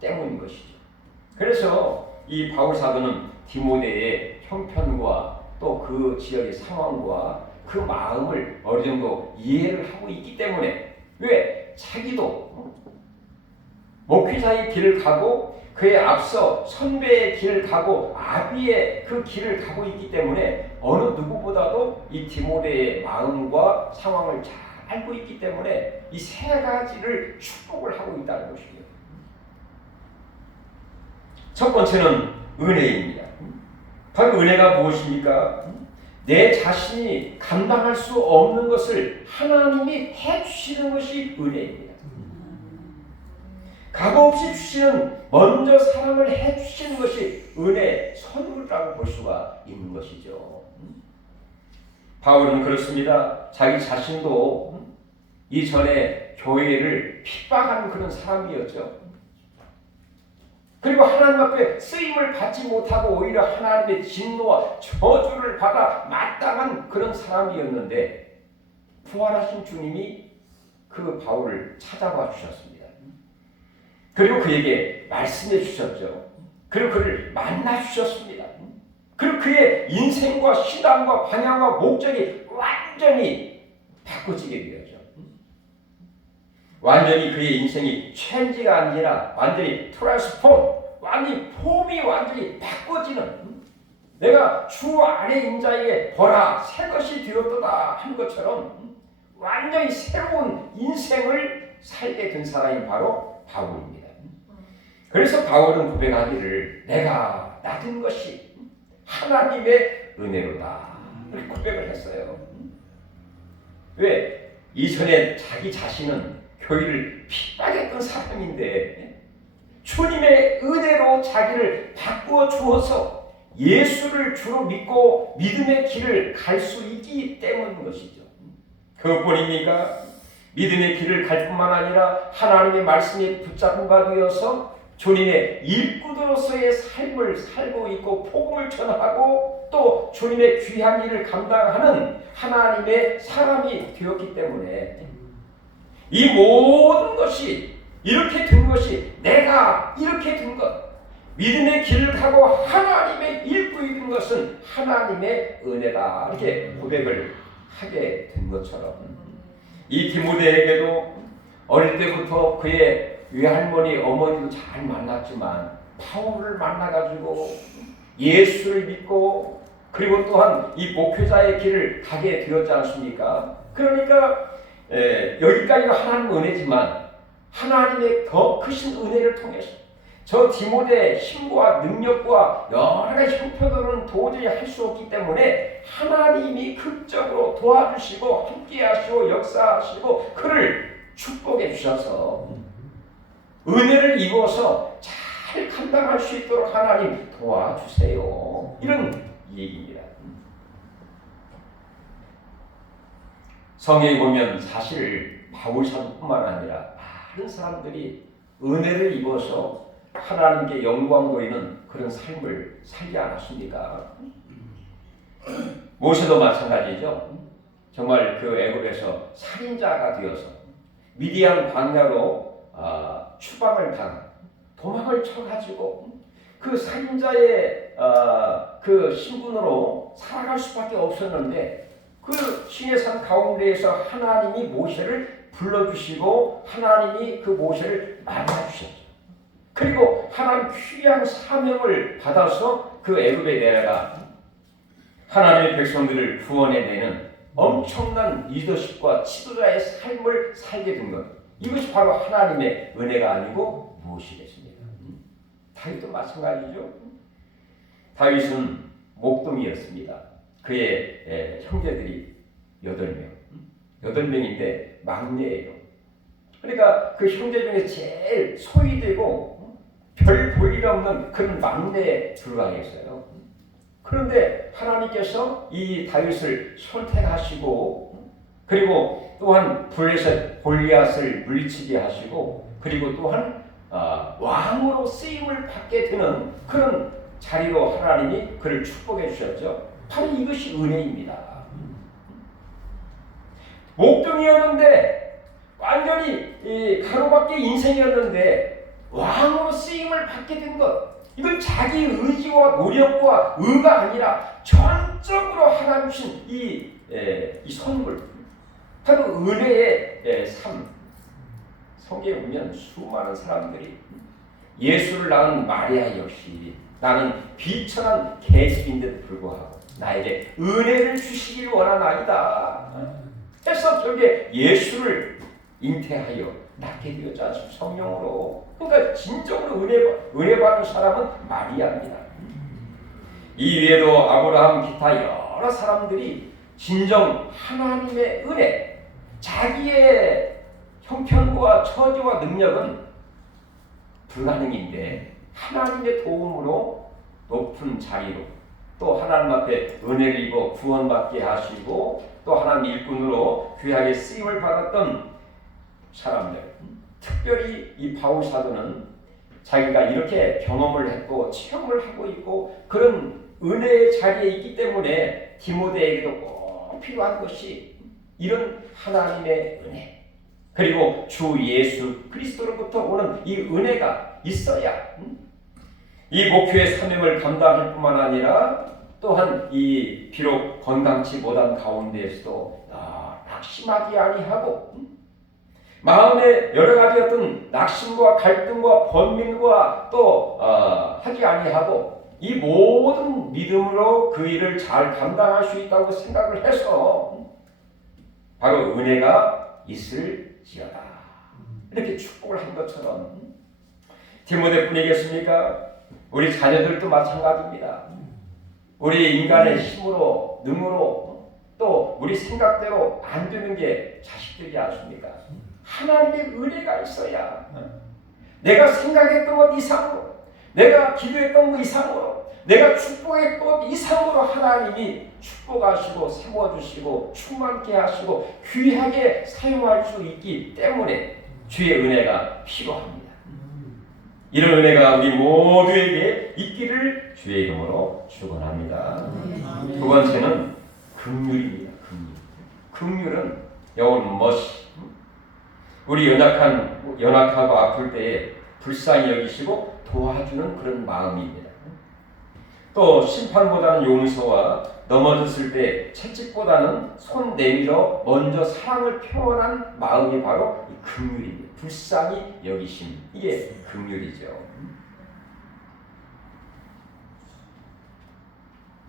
때문인 것이죠. 그래서 이 바울 사도는 디모데의 형편과 또 그 지역의 상황과 그 마음을 어느 정도 이해를 하고 있기 때문에 왜 자기도 목회자의 길을 가고 그에 앞서 선배의 길을 가고 아비의 그 길을 가고 있기 때문에 어느 누구보다도 이 디모데의 마음과 상황을 잘 알고 있기 때문에 이 세 가지를 축복을 하고 있다는 것이죠. 첫 번째는 은혜입니다. 바로 은혜가 무엇입니까? 내 자신이 감당할 수 없는 것을 하나님이 해주시는 것이 은혜입니다. 값없이 주시는 먼저 사랑을 해주시는 것이 은혜의 선물이라고 볼 수가 있는 것이죠. 바울은 그렇습니다. 자기 자신도 이전에 교회를 핍박하는 그런 사람이었죠. 그리고 하나님 앞에 쓰임을 받지 못하고 오히려 하나님의 진노와 저주를 받아 마땅한 그런 사람이었는데 부활하신 주님이 그 바울을 찾아와 주셨습니다. 그리고 그에게 말씀해 주셨죠. 그리고 그를 만나 주셨습니다. 그리고 그의 인생과 신앙과 방향과 목적이 완전히 바꿔지게 되었죠. 완전히 그의 인생이 체인지가 아니라 완전히 트랜스폼, 완전히 폼이 완전히 바꿔지는, 내가 주 안에 인자에게 보라 새 것이 되었도다 한 것처럼 완전히 새로운 인생을 살게 된 사람이 바로 바울입니다. 그래서 바울은 고백하기를 내가 낳은 것이 하나님의 은혜로다 이렇게 고백을 했어요. 왜? 이전에 자기 자신은 교회를 핍박했던 사람인데 주님의 은혜로 자기를 바꾸어 주어서 예수를 주로 믿고 믿음의 길을 갈 수 있기 때문인 것이죠. 그것뿐입니까? 믿음의 길을 갈 뿐만 아니라 하나님의 말씀에 붙잡은 바 되어서 주님의 일꾼으로서의 삶을 살고 있고 복음을 전하고 또 주님의 귀한 일을 감당하는 하나님의 사람이 되었기 때문에 이 모든 것이 이렇게 된 것이 내가 이렇게 된 것, 믿음의 길을 가고 하나님의 일꾼이 된 것은 하나님의 은혜다 이렇게 고백을 하게 된 것처럼 이 디모데에게도 어릴 때부터 그의 외할머니 어머니도 잘 만났지만 바울을 만나가지고 예수를 믿고 그리고 또한 이 목회자의 길을 가게 되었지 않습니까? 그러니까 여기까지가 하나님의 은혜지만 하나님의 더 크신 은혜를 통해서 저 디모데의 힘과 능력과 여러 가지 형편으로는 도저히 할 수 없기 때문에 하나님이 극적으로 도와주시고 함께하시고 역사하시고 그를 축복해 주셔서 은혜를 입어서 잘 감당할 수 있도록 하나님 도와주세요. 이런 얘기입니다. 성경에 보면 사실 바울 사도뿐만 아니라 많은 사람들이 은혜를 입어서 하나님께 영광 돌리는 그런 삶을 살지 않았습니까? 모세도 마찬가지죠. 정말 그 애굽에서 살인자가 되어서 미디안 광야로 추방을 당한 도망을 쳐가지고 그 살인자의 그 신분으로 살아갈 수밖에 없었는데 그 시내산 가운데에서 하나님이 모세를 불러주시고 하나님이 그 모세를 만나주셨죠. 그리고 하나님 귀한 사명을 받아서 그 애굽에 내려가 하나님의 백성들을 구원해내는 엄청난 리더십과 지도자의 삶을 살게 된 것. 이것이 바로 하나님의 은혜가 아니고 무엇이겠습니까? 다윗도 마찬가지죠. 다윗은 목동이었습니다. 그의 형제들이 8명. 8명인데 막내예요. 그러니까 그 형제 중에 제일 소위되고 별 볼 일 없는 그런 막내에 불과했어요. 그런데 하나님께서 이 다윗을 선택하시고 그리고 또한 블레셋 골리앗을 물리치게 하시고 그리고 또한 왕으로 쓰임을 받게 되는 그런 자리로 하나님이 그를 축복해 주셨죠. 바로 이것이 은혜입니다. 목동이었는데 완전히 가로밖에 인생이었는데 왕으로 쓰임을 받게 된 것, 이건 자기 의지와 노력과 의가 아니라 전적으로 하나님 주신 이 선물, 바로 은혜의 삶. 성경에 보면 수많은 사람들이 예수를 낳은 마리아 역시 나는 비천한 계집인데도 불구하고 나에게 은혜를 주시길 원하나이다 해서 결국에 예수를 잉태하여 낳게 되었지 않습니까? 성령으로. 그러니까 진정으로 은혜 받는 사람은 마리아입니다. 이 외에도 아브라함 기타 여러 사람들이 진정 하나님의 은혜, 자기의 형편과 처지와 능력은 불가능인데 하나님의 도움으로 높은 자리로 또 하나님 앞에 은혜를 입어 구원받게 하시고 또 하나님 일꾼으로 귀하게 쓰임을 받았던 사람들, 특별히 이 바울 사도는 자기가 이렇게 경험을 했고 체험을 하고 있고 그런 은혜의 자리에 있기 때문에 디모데에게도 꼭 필요한 것이 이런 하나님의 은혜, 그리고 주 예수 그리스도로부터 오는 이 은혜가 있어야 이 목표의 사명을 감당할 뿐만 아니라 또한 이 비록 건강치 못한 가운데에서도 낙심하지 아니하고 마음에 여러 가지 어떤 낙심과 갈등과 번민과 또 하지 아니하고 이 모든 믿음으로 그 일을 잘 감당할 수 있다고 생각을 해서 바로 은혜가 있을지어다 이렇게 축복을 한 것처럼 디모데뿐이겠습니까? 우리 자녀들도 마찬가지입니다. 우리 인간의 힘으로 능으로 또 우리 생각대로 안 되는 게 자식들이 않습니까? 하나님의 은혜가 있어야 내가 생각했던 것 이상으로, 내가 기도했던 것 이상으로, 내가 축복했던 것 이상으로 하나님이 축복하시고 세워주시고 충만케 하시고 귀하게 사용할 수 있기 때문에 주의 은혜가 필요합니다. 이런 은혜가 우리 모두에게 있기를 주의 이름으로 축원합니다. 두 번째는 긍휼입니다. 긍휼은 영어로 mercy. 우리 연약하고 아플 때에 불쌍히 여기시고 도와주는 그런 마음입니다. 또 심판보다는 용서와 넘어졌을 때 채찍보다는 손 내밀어 먼저 사랑을 표현한 마음이 바로 이 긍휼입니다. 불쌍히 여기심, 이게 긍휼이죠.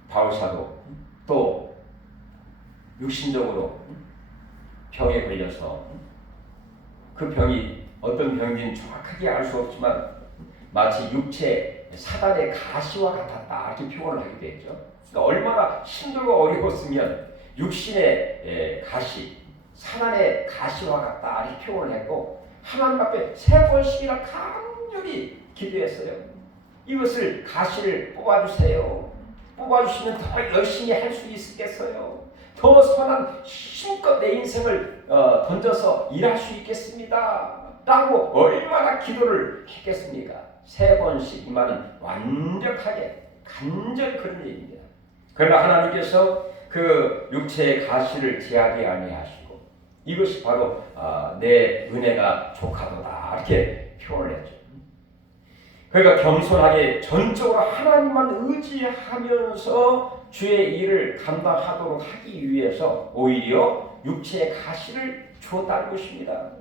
바울사도 또 육신적으로 병에 걸려서 그 병이 어떤 병인지는 정확하게 알 수 없지만 마치 육체 사단의 가시와 같았다 이렇게 표현을 하기도 했죠. 그러니까 얼마나 힘들고 어려웠으면 육신의 가시, 사단의 가시와 같다 이렇게 표현을 했고 하나님 앞에 3번씩이나 간절히 기도했어요. 이것을 가시를 뽑아주세요. 뽑아주시면 더 열심히 할 수 있겠어요. 더 선한 힘껏 내 인생을 던져서 일할 수 있겠습니다. 라고 얼마나 기도를 했겠습니까? 3번씩 이 말은 완벽하게 간절 그런 얘기입니다. 그러나 하나님께서 그 육체의 가시를 제하게 아니하시고 이것이 바로 내 은혜가 족하도다 이렇게 표현을 했죠. 그러니까 겸손하게 전적으로 하나님만 의지하면서 주의 일을 감당하도록 하기 위해서 오히려 육체의 가시를 주었다는 것입니다.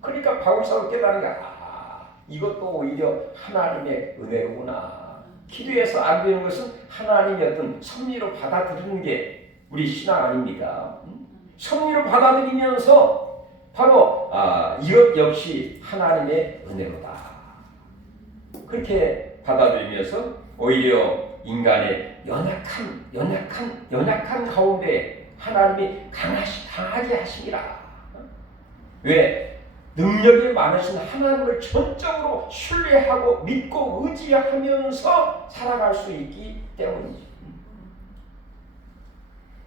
그러니까 바울사도 깨달은 거야. 이것도 오히려 하나님의 은혜구나. 기도해서 안 되는 것은 하나님의 어떤 섭리로 받아들이는 게 우리 신앙 아닙니까? 섭리로 받아들이면서 바로 이것 역시 하나님의 은혜로다. 그렇게 받아들이면서 오히려 인간의 연약한 가운데 하나님이 강하게 하시니라. 왜? 능력이 많으신 하나님을 전적으로 신뢰하고 믿고 의지하면서 살아갈 수 있기 때문이죠.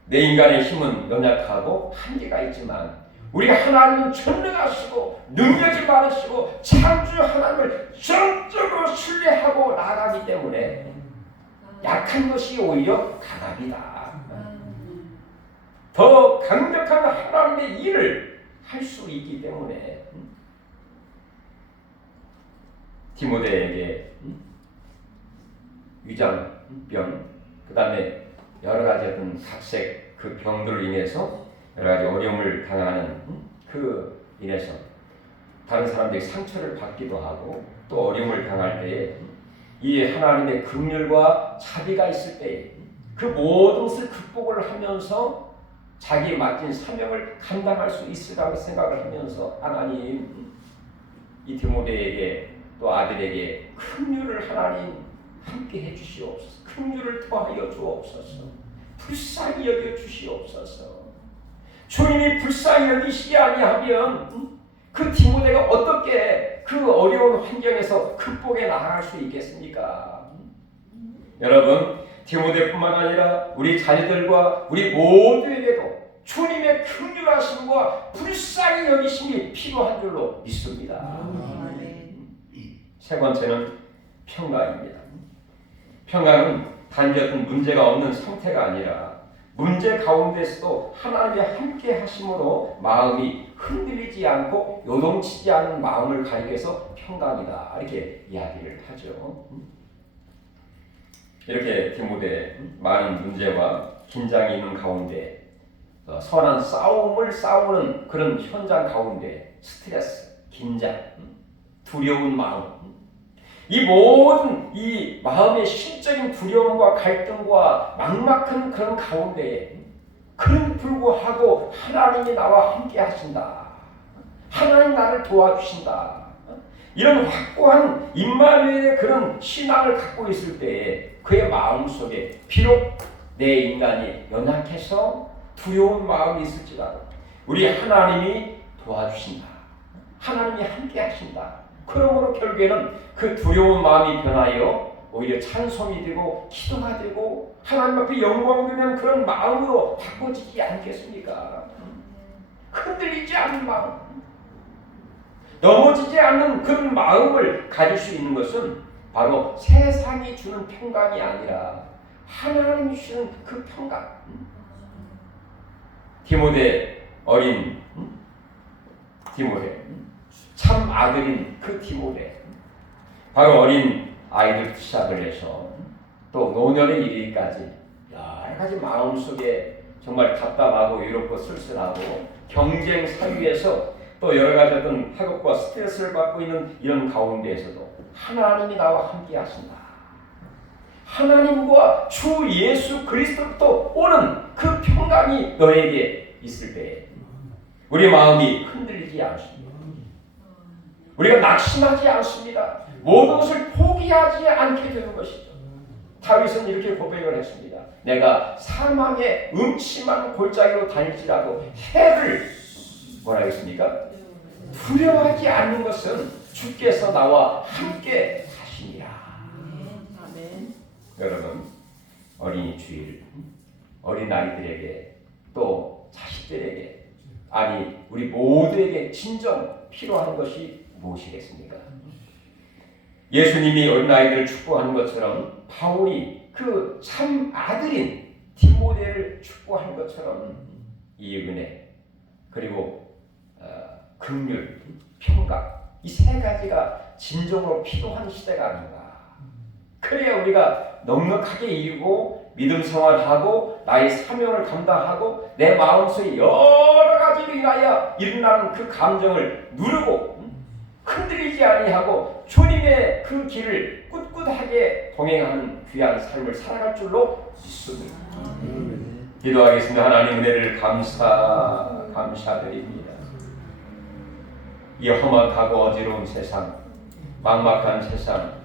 내 인간의 힘은 연약하고 한계가 있지만 우리 하나님은 전능하시고 능력이 많으시고 창조 하나님을 전적으로 신뢰하고 나가기 때문에 약한 것이 오히려 강합니다. 더 강력한 하나님의 일을 할 수 있기 때문에 디모데에게 위장병, 그 다음에 여러 가지 어떤 각색 그 병들로 인해서 여러 가지 어려움을 당하는 그 인해서 다른 사람들이 상처를 받기도 하고 또 어려움을 당할 때에 이 하나님의 긍휼과 자비가 있을 때에 그 모든 것을 극복을 하면서 자기에 맡긴 사명을 감당할 수 있으라고 생각을 하면서 하나님 이 디모데에게 또 아들에게 긍휼을 하나님 함께 해주시옵소서. 긍휼을 더하여 주옵소서. 불쌍히 여겨 주시옵소서. 주님이 불쌍히 여기시지 아니하면 그 디모데가 어떻게 그 어려운 환경에서 극복해 나아갈 수 있겠습니까? 여러분, 디모데뿐만 아니라 우리 자녀들과 우리 모두에게도 주님의 긍휼하심과 불쌍히 여기심이 필요한 줄로 믿습니다. 세 번째는 평강입니다. 평강은 단지 어떤 문제가 없는 상태가 아니라 문제 가운데서도 하나님의 함께 하심으로 마음이 흔들리지 않고 요동치지 않는 마음을 가지게 해서 평강이다, 이렇게 이야기를 하죠. 이렇게 디모데 많은 문제와 긴장이 있는 가운데 선한 싸움을 싸우는 그런 현장 가운데 스트레스, 긴장, 두려운 마음, 이 모든 이 마음의 심적인 두려움과 갈등과 막막한 그런 가운데에 그런 불구하고 하나님이 나와 함께 하신다, 하나님 나를 도와주신다, 이런 확고한 임마누엘의 그런 신앙을 갖고 있을 때에 그의 마음속에 비록 내 인간이 연약해서 두려운 마음이 있을지라도 우리 하나님이 도와주신다, 하나님이 함께 하신다, 그러므로 결국에는 그 두려운 마음이 변하여 오히려 찬송이 되고 기도가 되고 하나님 앞에 영광 되는 그런 마음으로 바꿔지지 않겠습니까? 흔들리지 않는 마음, 넘어지지 않는 그런 마음을 가질 수 있는 것은 바로 세상이 주는 평강이 아니라 하나님이 주시는 그 평강. 디모데, 어린 디모데, 참 아들인 그 디모데, 바로 어린 아이들 시작을 해서 또 노년에 이르기까지 여러 가지 마음속에 정말 답답하고 외롭고 쓸쓸하고 경쟁 사회에서 또 여러 가지 어떤 학업과 스트레스를 받고 있는 이런 가운데에서도 하나님이 나와 함께 하신다, 하나님과 주 예수 그리스도로부터 오는 그 평강이 너에게 있을 때 우리 마음이 흔들리지 않습니다. 우리가 낙심하지 않습니다. 모든 것을 포기하지 않게 되는 것이죠. 다윗은 이렇게 고백을 했습니다. 내가 사망의 음침한 골짜기로 다닐지라도 해를 뭐라 했습니까? 두려워하지 않는 것은 주께서 나와 함께 하시니라. 여러분, 어린이 주일, 어린 아이들에게 또 자식들에게, 아니 우리 모두에게 진정 필요한 것이 무엇이겠습니까? 예수님이 어린아이들을 축복하는 것처럼 바울이 그 참 아들인 디모데를 축복한 것처럼 이 은혜, 그리고 긍휼, 평강, 이 세 가지가 진정으로 필요한 시대가 아닌가. 그래야 우리가 넉넉하게 이루고 믿음 생활하고 나의 사명을 감당하고 내 마음속에 여러 가지로 인하여 일어나는 그 감정을 누르고 흔들리지 아니하고 주님의 그 길을 꿋꿋하게 동행하는 귀한 삶을 살아갈 줄로 믿습니다. 기도하겠습니다. 하나님 은혜를 감사드립니다. 이 험악하고 어지러운 세상, 막막한 세상,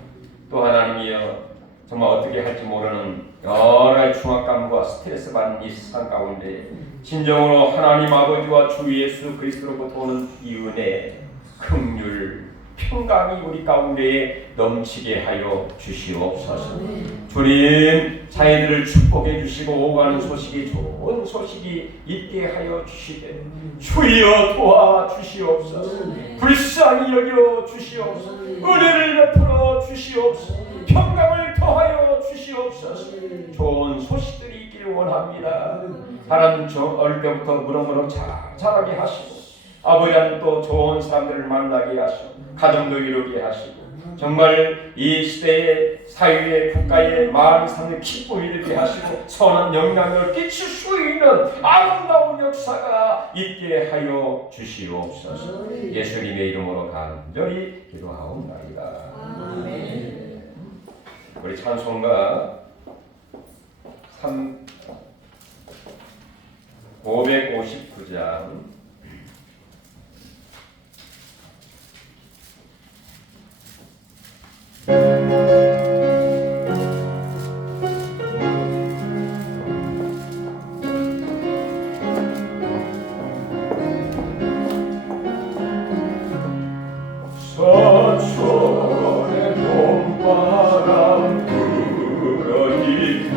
또 하나님이여 정말 어떻게 할지 모르는 여러 가지 중압감과 스트레스 받는 이 세상 가운데 진정으로 하나님 아버지와 주 예수 그리스도로부터 오는 이 은혜, 긍휼, 평강이 우리 가운데에 넘치게 하여 주시옵소서. 주님, 자녀들을 축복해 주시고 오가는 소식이 좋은 소식이 있게 하여 주시되 주여 도와 주시옵소서. 불쌍히 여겨 주시옵소서. 은혜를 베풀어 주시옵소서. 평강을 더하여 주시옵소서. 좋은 소식들이 있기를 원합니다. 하나님, 어릴 때부터 무럭무럭 자라게 하시고 아버지는 또 좋은 사람들을 만나게 하시고 가정도 이루게 하시고 정말 이 시대의 사회의 국가의 마음이 삼는 기쁨이 되게 하시고 선한 영향력을 끼칠 수 있는 아름다운 역사가 있게 하여 주시옵소서. 예수님의 이름으로 간절히 기도하옵나이다. 아멘. 우리 찬송가 559장 서촌의 봄바람 불어있고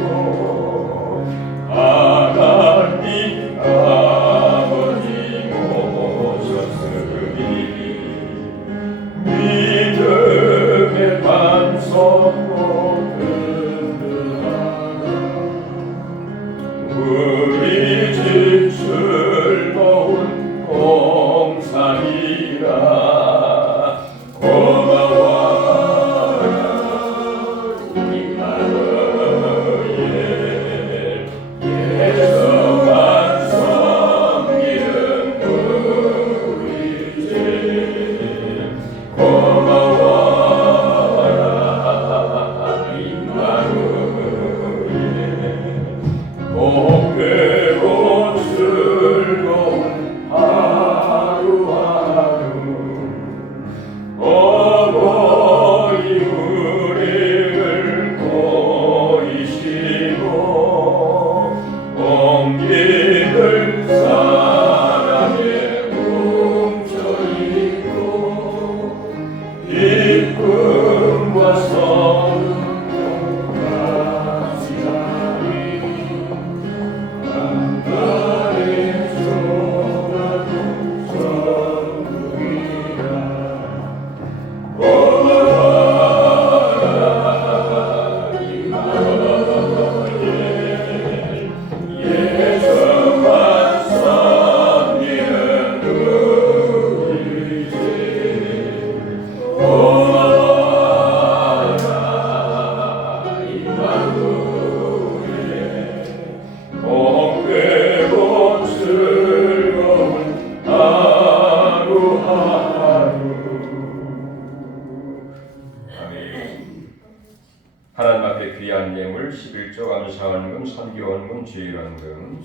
하나님 아버지 손 우리 집 즐거운 공산이라 고마워라 이마누엘 예수만 섬기는 우리 집 고마워라 이마누엘 복되고 즐거운 하루하루 어머니 우리를 보이시고 옮기는 사랑에 뭉쳐있고 기쁨과 성도 같이 복되고 즐거운 하루하루. 아멘. 하나님 앞에 귀한 예물 11조 감사원금 선교원금 주일원금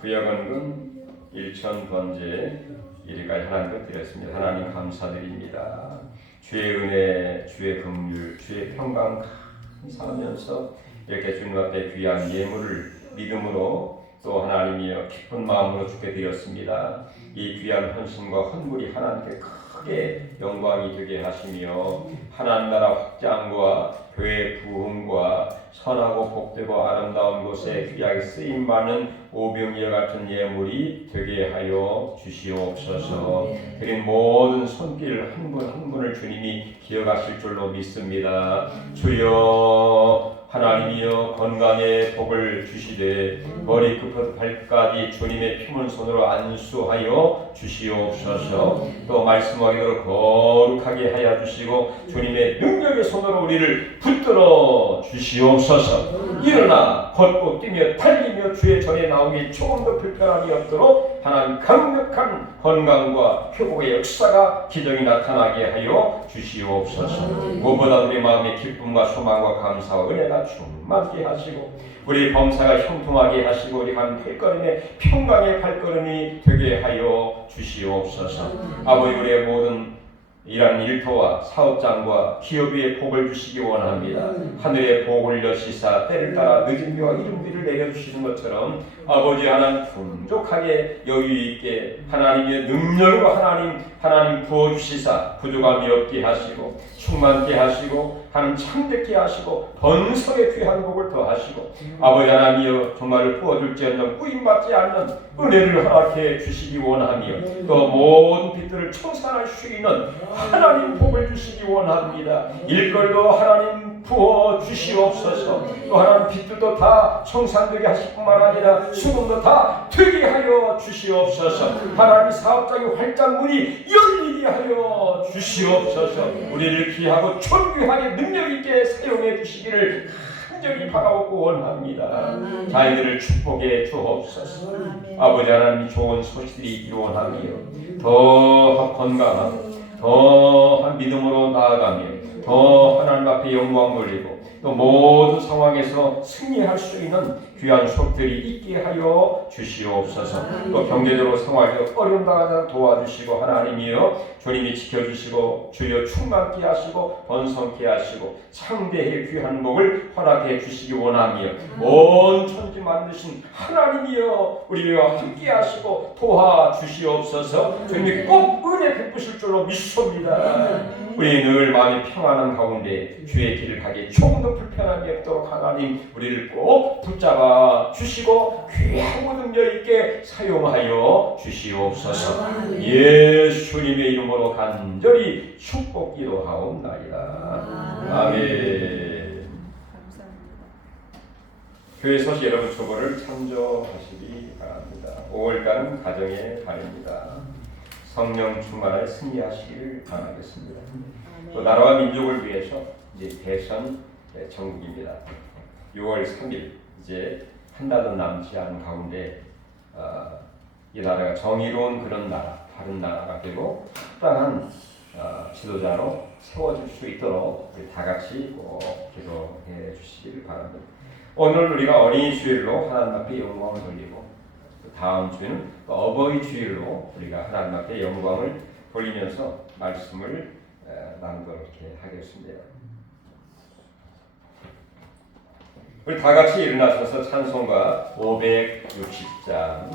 구역원금 1천 번제 이리까지 하나님께 드렸습니다. 하나님 감사드립니다. 주의 은혜, 주의 긍휼, 주의 평강 감사하면서 이렇게 주님 앞에 귀한 예물을 믿음으로 또 하나님이여 기쁜 마음으로 주게 되었습니다. 이 귀한 헌신과 헌물이 하나님께 크게 영광이 되게 하시며 하나님 나라 확장과 교회 부흥과 선하고 복되고 아름다운 곳에 귀하게 쓰임 많은 오병이와 같은 예물이 되게 하여 주시옵소서. 드린 모든 손길 한 분 한 분을 주님이 기억하실 줄로 믿습니다. 주여 하나님이여 건강의 복을 주시되 머리끝부터 발까지 주님의 피문 손으로 안수하여 주시옵소서. 또 말씀하기로 거룩하게 하여 주시고 주님의 능력의 손으로 우리를 붙들어 주시옵소서. 일어나 걷고 뛰며 달리며 주의 전에 나오기 조금 더 불편함이 없도록 하나님 강력한 건강과 회복의 역사가 기적이 나타나게 하여 주시옵소서. 무엇보다 우리 마음의 기쁨과 소망과 감사와 은혜가 충만케 하시고 우리 범사가 형통하게 하시고 우리 한 발걸음에 평강의 발걸음이 되게 하여 주시옵소서. 아버지 우리의 모든 이러한 일터와 사업장과 기업 위에 복을 주시기 원합니다. 하늘의 복을 여시사 때를 따라 늦은 비와 이른 비를 내려주시는 것처럼 아버지 하나님 풍족하게 여유있게 하나님의 능력으로 하나님 부어주시사 부족함이 없게 하시고 충만케 하시고 하나님 참되게 하시고 번성의 귀한 복을 더하시고 아버지 하나님이여 정말을 부어줄지언정 꾸임받지 않는 은혜를 허락해 주시기 원하며 또 모든 빛들을 청산할 수 있는 하나님 복을 주시기 원합니다. 일걸도 하나님 부어 주시옵소서. 또 하나님 빛들도 다 청산되게 하실 뿐만 아니라 수금도 다 되게 하여 주시옵소서. 하나님 사업장의 활짝문이 열리게 하여 주시옵소서. 우리를 귀하고 존귀하게 능력있게 사용해 주시기를 간절히 바라고 원합니다. 자녀들을 축복해 주옵소서. 아버지 하나님 좋은 소식들이 있기 원하며 더 건강하고 더한 믿음으로 나아가며 더 하나님 앞에 영광 돌리고 또 모든 상황에서 승리할 수 있는 귀한 수업들이 있게 하여 주시옵소서. 또 경제적으로 생활적 어려움 당하자 도와주시고 하나님이여 주님이 지켜주시고 주여 충만케 하시고 번성케 하시고 상대의 귀한 복을 허락해 주시기 원하며 온 천지 만드신 하나님이여 우리와 함께 하시고 도와주시옵소서. 주님이 꼭 은혜 베푸실 줄로 믿습니다. 우리 늘 마음이 평안한 가운데 주의 길을 가기 조금 더 불편함이 없도록 하나님 우리를 꼭 붙잡아 주시고 귀하고 능력 있게 사용하여 주시옵소서. 예수님의 이름 이름으로 간절히 축복기도 하옵나이다. 아멘. 교회 소식 여러분 초보를 참조하시기 바랍니다. 5월달은 가정의 달입니다. 성령 충만을 승리하시길 바라겠습니다. 또 나라와 민족을 위해서 이제 대선 정국입니다. 6월 3일 이제 한 달도 남지 않은 가운데 이 나라가 정의로운 그런 나라, 바른 나라가 되고 합당한 지도자로 세워질 수 있도록 우리 다 같이 꼭 기도해 주시길 바랍니다. 오늘 우리가 어린이 주일로 하나님 앞에 영광을 돌리고 다음 주에는 어버이 주일로 우리가 하나님 앞에 영광을 돌리면서 말씀을 나누도록 이렇게 하겠습니다. 우리 다 같이 일어나셔서 찬송가 560장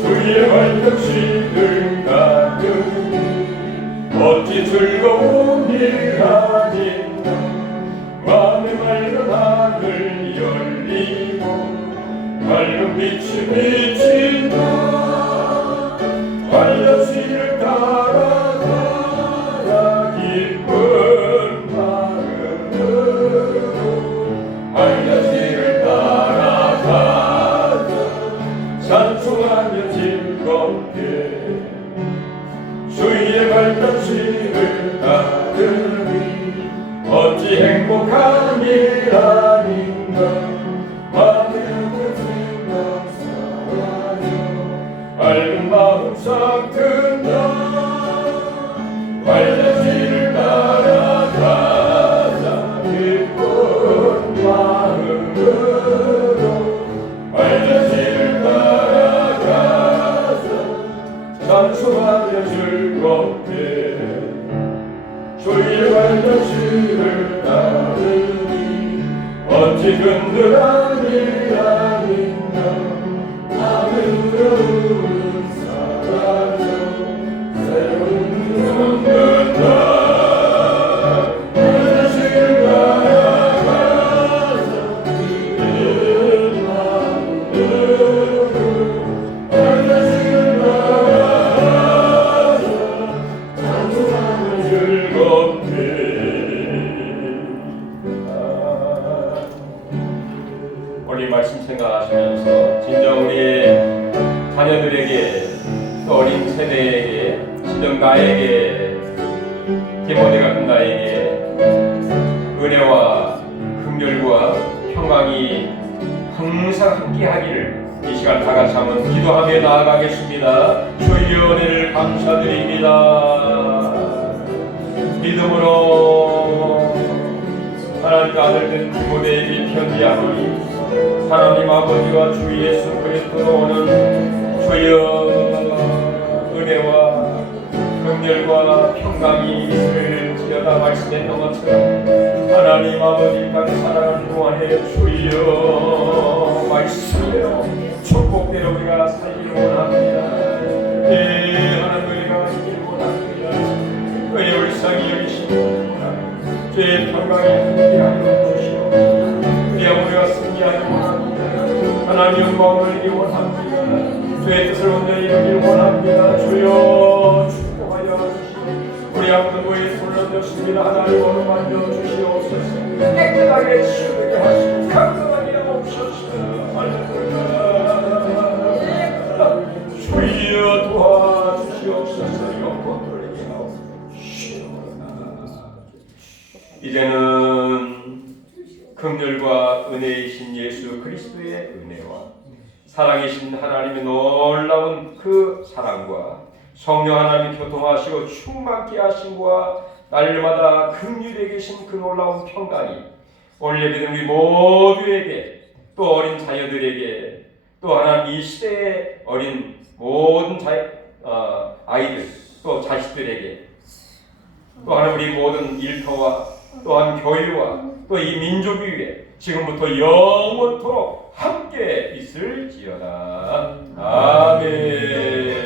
주의 활력시를 가득히 어찌 즐거운 일 아닌가 마음의 맑은 하늘 열리고 밝은 빛이 비친다 활력시를 따라가라 기쁜 마음으로 활력시를 따라가자 찬송하며 즐겁게 주의 발자취를 따르니 어찌 행복한 일 아닌가 마음의 생각 사라져 밝은 마음 싹든다 발자취를 따라가자 기쁜 마음으로 발자취를 따라가자 찬송하며 즐겁게 주의 발자취를 따르니 어찌 든든한 일 아닌가 마음의 두려움은 사라져 새로운 솟는다 발자취를 따라가자 기쁜 마음으로 발자취를 따라가자 찬송하며 즐겁게 우리 말씀 생각하시면서 진정 우리의 자녀들에게 또 어린 세대에게 진정 나에게 디모데 같은 나에게 은혜와 긍휼과 평강이 항상 함께하기를 이 시간 다 같이 한번 기도하며 나아가겠습니다. 주의 은혜를 감사드립니다. 믿음으로 하나님의 아들된 디모데에게 편지하노니 하나님 아버지와 주 예수 그리스도로 오는 주여 은혜와 긍휼과 평강이 있을지어다 말씀했던 것처럼 하나님 아버지까지 사랑하는 동안에 주여 말씀대로 축복대로 우리가 살기를 원합니다. 하나님 우리가 살기를 원합니다. 의의 울상이 여기시고 주의 평강이 함께하여 주시오. 우리가 승리하기 원합니다. 하나님 영광을 이루기 원합니다. 주의 뜻을 온전히 이루기 원합니다. 주여 축복하여 주시오. 우리 아버지의 손을 얹었습니다. 하나님 오늘 만져 주시옵소서. 깨끗하게 치우게 하시고 감사하게 하옵소서. 할렐루야. 주여 도와주시옵소서. 영광 돌리게 하옵소서. 이제는 긍휼과 은혜이신 예수 그리스도의 은혜와 사랑이신 하나님의 놀라운 그 사랑과 성령 하나님 교통하시고 충만케 하심과 날마다 긍휼히 계신 그 놀라운 평강이 오늘 예배드린 우리 모두에게 또 어린 자녀들에게 또 하나님 이 시대의 어린 모든 아이들 또 자식들에게 또 하나님 우리 모든 일터와 또한 교회와 또 이 민족 위에 지금부터 영원토록 함께 있을지어다. 아멘.